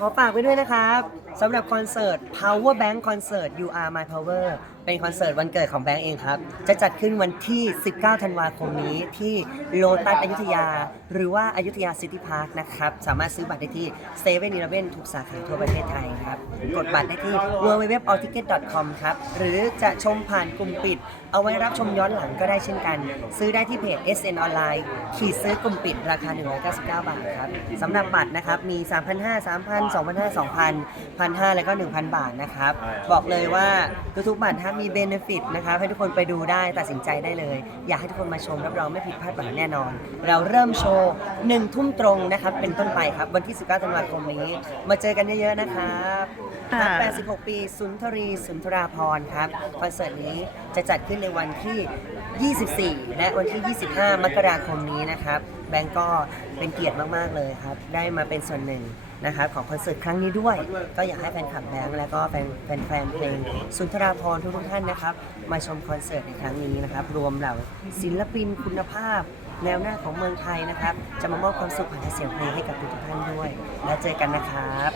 ขอฝากไว้ด้วยนะครับ สำหรับคอนเสิร์ต Power Bank Concert You Are My Power เป็นคอนเสิร์ตวันเกิดของแบงค์เองครับ จะจัดขึ้นวันที่ 19 ธันวาคมนี้ที่โลตัสอยุธยา หรือว่าอายุทยาซิตี้พาร์คนะครับ สามารถซื้อบัตรได้ที่7 e เ e ่ e อทุกสาขาทั่วประเทศไทยครับ กดบัตรได้ที่ www.allticket.com ครับ หรือจะชมผ่านกลุ่มปิด เอาไว้รับชมย้อนหลังก็ได้เช่นกัน ซื้อได้ที่เพจ SN Online ขีดซื้อกลุ่มปิดราคา 199 บาทครับสำหรับบัตรนะครับมี 3,500 3,000 2,500 2,000 1,500 แล้วก็ 1,000 บาทนะครับ บอกเลยว่าทุกๆบัตรนะครับมีเบนฟิตนะครับให้ทุกคนไปดูได้ตัดสินใจได้เลย อยากให้ทุกคนมาชมรับรองไม่ผิดพลาดหวังแน่นอน เราเริ่มโชว์1ทุ่มตรงนะครับ เป็นต้นไปครับ วันที่ 19ธันวาคมนี้ มาเจอกันเยอะๆนะครับค่ะ86 ปี สุนทรี สุนทราพรณ์ครับคอนเสิร์ตนี้จะจัดขึ้นในวันที่ 24 และวันที่ 25 มกราคมนี้นะครับ แบงก์ก็เป็นเกียรติมากๆเลยครับ ได้มาเป็นส่วนหนึ่งนะครับของคอนเสิร์ตครั้งนี้ด้วย ก็อยากให้แฟนคลับแบงก์และก็แฟนแฟนแฟนเพลงสุนทราพรทุกๆท่านนะครับ มาชมคอนเสิร์ตในครั้งนี้นะครับ รวมเหล่าศิลปินคุณภาพ แนวหน้าของเมืองไทยนะครับ จะมามอบความสุขผ่านเสียงเพลงให้กับทุกท่านด้วย แล้วเจอกันนะครับ